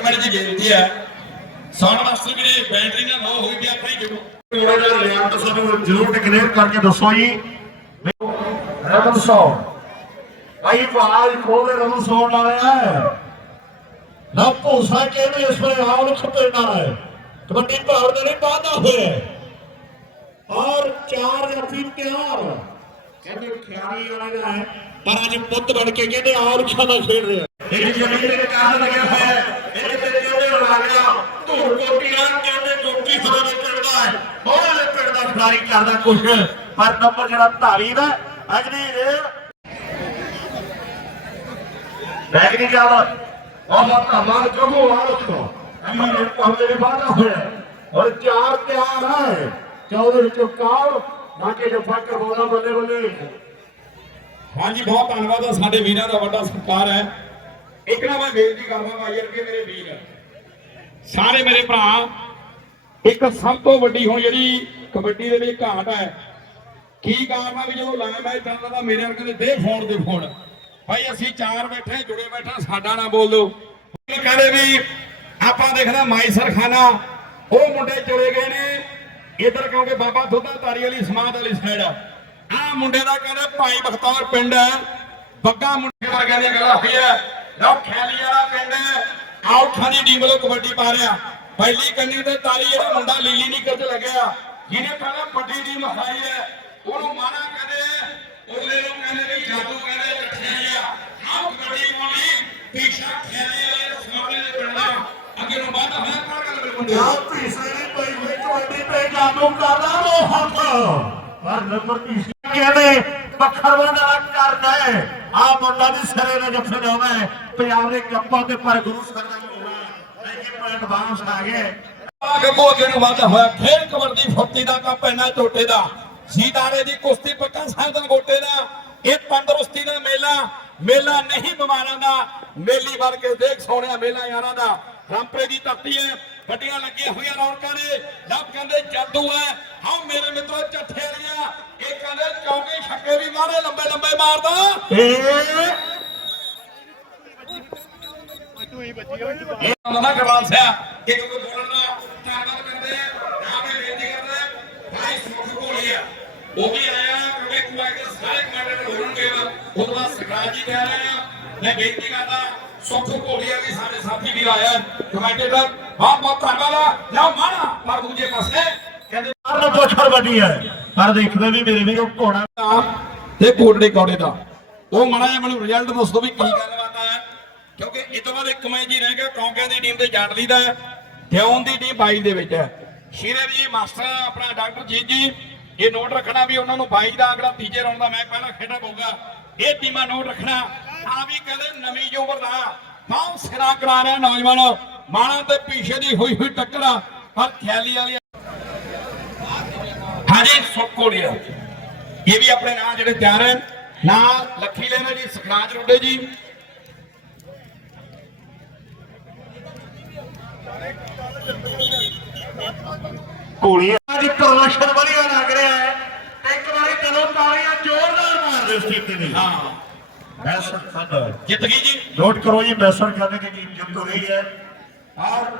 ਬੇਨਤੀ ਹੈ। Sound master ਵੀਰੇ ਬੈਟਰੀ ਨਾ ਲੋ ਹੋਈ ਗਿਆ ਆਪਣੀ ਜਦੋਂ। ਥੋੜਾ ਜਿਹਾ ਰਿਆਟ ਸਾਨੂੰ ਜ਼ਰੂਰ ਡਿਕਲੇਅਰ ਕਰਕੇ ਦੱਸੋ ਜੀ। ਰਮਨ ਸੌ। ਭਾਈ ਬਾਜ ਖੋਲੇ ਰਮਨ ਸੌ ਲਾਇਆ ਹੈ। ਨਾ ਭੂਸਾ ਕਹਿੰਦੇ ਇਸ ਵੇਲੇ ਆਉਣ ਖੱਤੇ ਨਾਲ ਹੈ। ਕਬੱਡੀ ਭਾਰ ਦੇ ਨਹੀਂ ਵਾਧਾ ਹੋਇਆ। ਔਰ ਚਾਰ ਜੱਫੀ ਤਿਆਰ। ਕਹਿੰਦੇ ਖਿਆਲੀ ਵਾਲਾ ਦਾ ਹੈ। ਪਰ ਅੱਜ ਪੁੱਤ ਬਣ ਕੇ ਕਹਿੰਦੇ ਆਉਣ ਖਾਣਾ ਖੇਡ ਰਿਹਾ ਇਹ ਜ਼ਮੀਨ ਦੇ ਕਾਰਨ ਲੱਗਿਆ ਹੋਇਆ ਜਿਹੜੇ ਲਾ ਗਿਆ। ਧੂੜ ਕੋਟੀਆਂ ਕਹਿੰਦੇ ਗੋਪੀ ਹਵਾ ਦੇ ਹੈ। ਉਹਦੇ ਪਿੰਡ ਖਿਡਾਰੀ ਕਰਦਾ ਕੁਛ। ਪਰ ਨੰਬਰ ਜਿਹੜਾ ਧਾਰੀ ਦਾ ਅਗਨੀ ਦੇ ਬੈਗਨੀ ਜਾਵਾ ਉਹ ਬਾਤ ਮਾਰ ਕਬੂ ਆਰਖੋ ਅਮੀ ਨੇ ਪਾਉਂਦੇ ਨੇ ਬਾਦਾ ਹੋਇਆ। ਔਰ ਚਾਰ ਤਿਆਰ ਹੈ। ਚੌਦੇ ਵਿੱਚੋਂ ਕਾਲ ਬਾਕੀ ਜੋ ਫੱਕ ਬੋਲਾ ਬੱਲੇ ਬੱਲੇ। ਹਾਂਜੀ, ਬਹੁਤ ਧੰਨਵਾਦ ਸਾਡੇ ਵੀਰਾਂ ਦਾ ਵੱਡਾ ਸਤਿਕਾਰ ਹੈ। ਇੱਕ ਨਾ ਮੈਂ ਬੇਨਤੀ ਕਰਦਾ, ਭਾਈ ਅਰਗੇ ਮੇਰੇ ਵੀਰ ਸਾਰੇ ਮੇਰੇ ਭਰਾ, ਇੱਕ ਸਭ ਤੋਂ ਵੱਡੀ ਹੁਣ ਜਿਹੜੀ ਕਬੱਡੀ ਦੇ ਵਿੱਚ ਘਾਟ ਹੈ, ਕੀ ਕਾਰਨ ਆ ਵੀ ਜਦੋਂ ਲਾਇਆ ਮੈਚ ਚੱਲਦਾ ਤਾਂ ਮੇਰੇ ਵਰਗੇ ਦੇ ਦੇ ਫੋਨ ਦੇ ਫੋਨ। ਭਾਈ, ਅਸੀਂ ਚਾਰ ਬੈਠੇ, ਜੁੜੇ ਬੈਠਾ, ਸਾਡਾ ਨਾ ਬੋਲ ਦਿਓ। ਉਹ ਕਹਿੰਦੇ ਵੀ ਆਪਾਂ ਦੇਖਦਾ ਮਾਈਸਰ ਖਾਨਾ, ਉਹ ਮੁੰਡੇ ਚਲੇ ਗਏ ਨੇ, ਇਧਰ ਕਿਉਂਕਿ ਬਾਬਾ ਥੋਦਾ ਤਾਰੀ ਵਾਲੀ ਸਮਾਧ ਵਾਲੀ ਸਾਈਡ ਆ। ਆਹ ਮੁੰਡੇ ਦਾ ਕਹਿੰਦੇ ਭਾਈ ਬਖਤੌਰ ਪਿੰਡ ਹੈ, ਬੱਗਾ ਮੁੰਡੇ ਵਰਗਿਆਂ ਦੀਆਂ ਗੱਲਾਂ ਹੋਈਆਂ ਲਓ ਖੈਲੀ ਵਾਲਾ ਪਿੰਡ ਹੈ ਆਓ ਖਾਨੀ ਟੀਮ ਵੱਲੋਂ ਕਬੱਡੀ ਪਾ ਰਿਹਾ ਪਹਿਲੀ ਕੰਨੀ ਤੇ ਤਾਲੀ ਜਿਹੜਾ ਮੁੰਡਾ ਲੀਲੀ ਨਿਕਲ ਚ ਲੱਗਿਆ। ਜਿਹਨੇ ਪਹਿਲਾਂ ਵੱਡੀ ਟੀਮ ਹਾਈ ਹੈ, ਉਹਨੂੰ ਮਾਨਾ ਕਹਿੰਦੇ ਉਹਲੇ ਨੂੰ ਕਹਿੰਦੇ ਵੀ ਜਾਦੂ ਕਹਿੰਦੇ ਇਕੱਠੇ ਆ। ਆਓ ਕਬੱਡੀ ਪਾਉਣੀ ਪੀਛਾ ਖੈਲੀ ਵਾਲੇ ਸਾਹਮਣੇ ਦੇ ਪਿੰਡ ਦਾ। ਅੱਗੇ ਨੂੰ ਵਾਧਾ ਹੋਇਆ ਕਰ ਗੱਲ ਮੇਰੇ ਮੁੰਡੇ ਆਹ ਤੀਸਰੇ ਨੇ ਪਈ ਹੋਈ ਤੁਹਾਡੀ ਤੇ ਜਾਦੂ ਕਰਦਾ, ਉਹ ਹੱਥ। ਪਰ ਨੰਬਰ ਤੀਸਰੇ ਕਹਿੰਦੇ ਪੱਖਰਵਾਂ ਦਾ ਕਰਦਾ ਆ ਮੁੰਡਾ ਦੀ ਸਿਰੇ ਨੇ ਜੱਫੇ ਲਾਉਣਾ ਪੰਜਾਬ ਦੇ ਕੱਪਾਂ ਤੇ ਪਰ ਗੁਰੂ ਸਾਹਿਬ ਦਾ ਹੋਣਾ ਆ ਗਏ। ਗੱਗੋ ਅੱਗੇ ਨੂੰ ਵਾਧਾ ਹੋਇਆ। ਫੇਰ ਕਬੱਡੀ ਫੁੱਟੀ ਦਾ ਕੱਪ ਪੈਣਾ ਝੋਟੇ ਦਾ। ਸੀਤਾਰੇ ਦੀ ਕੁਸ਼ਤੀ ਪੱਕਾ ਸਾਧਨ ਗੋਟੇ ਦਾ। ਇਹ ਤੰਦਰੁਸਤੀ ਦਾ ਮੇਲਾ। ਮੇਲਾ ਨਹੀਂ ਬਿਮਾਰਾਂ ਦਾ। ਮੇਲੀ ਵਰ ਕੇ ਦੇਖ ਸੋਹਣਿਆ ਮੇਲਾ ਯਾਰਾਂ ਦਾ। ਰਾਮਪੁਰੇ ਦੀ ਧਰਤੀ ਹੈ। ਗੱਡੀਆਂ ਲੱਗੀਆਂ ਹੋਈਆਂ ਰੌਣਕਾਂ ਨੇ। ਲੱਭ ਕਹਿੰਦੇ, ਜਾਦੂ ਹੈ। ਹਾਂ, ਮੇਰੇ ਮਿੱਤਰੋ, ਚੱਠੇ ਵਾਲੀਆਂ ਮਾਰੇ ਲੰਬੇ ਲੰਬੇ ਮਾਰਦਾ। ਇਹ ਇਹ ਨਾ ਕਰਵਾਲ ਸਿਆ ਕਿ ਕੋਈ ਬੋਲਣ ਦਾ ਧੰਨਵਾਦ ਕਰਦੇ ਆ ਮੈਂ ਬੇਨਤੀ ਕਰਦਾ ਭਾਈ ਸੁਖ ਕੋਲੀਆ ਉਹ ਵੀ ਆਇਆ ਕਿਉਂਕਿ ਕੁਆ ਕੇ ਸਾਰੇ ਕਮਾਂਡਰ ਹੋਣਗੇ ਉਹ ਤੋਂ ਬਾਅਦ ਸਖਰਾਜ ਜੀ ਕਹਿ ਰਹੇ ਆ ਮੈਂ ਬੇਨਤੀ ਕਰਦਾ ਸੁਖ ਕੋਲੀਆ ਵੀ ਸਾਡੇ ਸਾਥੀ ਵੀ ਆਇਆ ਕਮਾਂਡਰ ਦਾ ਬਹੁਤ ਬਹੁਤ ਧੰਨਵਾਦ ਆ। ਲਓ ਮਾਣਾ ਪਰ ਦੂਜੇ ਪਾਸੇ ਕਹਿੰਦੇ ਮਾਰਨ ਪੱਖਰ ਵੱਡੀ ਹੈ ਪਰ ਦੇਖਦੇ ਵੀ ਮੇਰੇ ਵੀ ਘੋੜਾ ਦਾ ਤੇ ਕੋਟੜੇ ਕੌੜੇ ਦਾ। ਉਹ ਮਾੜਾ ਜਿਹਾ ਮੈਨੂੰ ਰਿਜ਼ਲਟ ਦੱਸੋ ਵੀ ਕੀ ਗੱਲਬਾਤ ਹੈ ਕਿਉਂਕਿ ਇਹ ਤੋਂ ਬਾਅਦ ਇੱਕ ਮੈਚ ਹੀ ਰਹਿ ਗਿਆ ਕੌਂਕਿਆਂ ਦੀ ਟੀਮ ਤੇ ਜਾਟਲੀ ਦਾ ਹੈ ਦੀ ਟੀਮ 22 ਦੇ ਵਿੱਚ ਹੈ। ਸ਼ੀਰੇ ਜੀ ਮਾਸਟਰ ਆਪਣਾ ਡਾਕਟਰ ਜੀ ਜੀ। ਇਹ ਨੋਟ ਰੱਖਣਾ ਵੀ ਉਹਨਾਂ ਨੂੰ 22 ਦਾ ਅਗਲਾ ਤੀਜੇ ਰਾਉਂਡ ਦਾ ਮੈਚ ਪਹਿਲਾਂ ਖੇਡਣਾ ਪਊਗਾ। ਇਹ ਟੀਮਾਂ ਨੋਟ ਰੱਖਣਾ, ਆ ਵੀ ਕਹਿੰਦੇ ਨਵੀਂ ਜੋਬਰ ਦਾ, ਬਹੁਤ ਸਿਰਾ ਕਰਾ ਰਿਹਾ ਨੌਜਵਾਨ। ਮਾਣਾ ਤੇ ਪਿੱਛੇ ਦੀ ਹੋਈ ਹੋਈ ਟੱਕਰ ਪਰ ਖਿਆਲੀ ਵਾਲੀ ਹਾਂਜੀ ਸੁੱਕੋਲੀਆ ਇਹ ਵੀ ਆਪਣੇ ਨਾਂ ਜਿਹੜੇ ਤਿਆਰ ਹੈ। ਨਾਂ ਲੱਖੀ ਲੈਣਾ ਜੀ ਸਖਰਾਜ ਰੋਡੇ ਜੀ। ਘੋੜੀਆਂ ਦੀ ਪ੍ਰਦਰਸ਼ਨ ਵਧੀਆ ਲੱਗ ਰਿਹਾ ਹੈ। ਇੱਕ ਵਾਰੀ ਚਲੋ ਤਾਲੀਆਂ ਜ਼ੋਰਦਾਰ ਮਾਰ ਦਿਓ ਸਟੇਟ ਤੇ ਹਾਂ। ਮੈਸਰ ਖਾਨ ਜਿੱਤ ਗਈ ਜੀ। ਨੋਟ ਕਰੋ ਜੀ ਮੈਸਰ ਖਾਨ ਦੀ ਟੀਮ ਜਿੱਤ ਰਹੀ ਹੈ। ਔਰ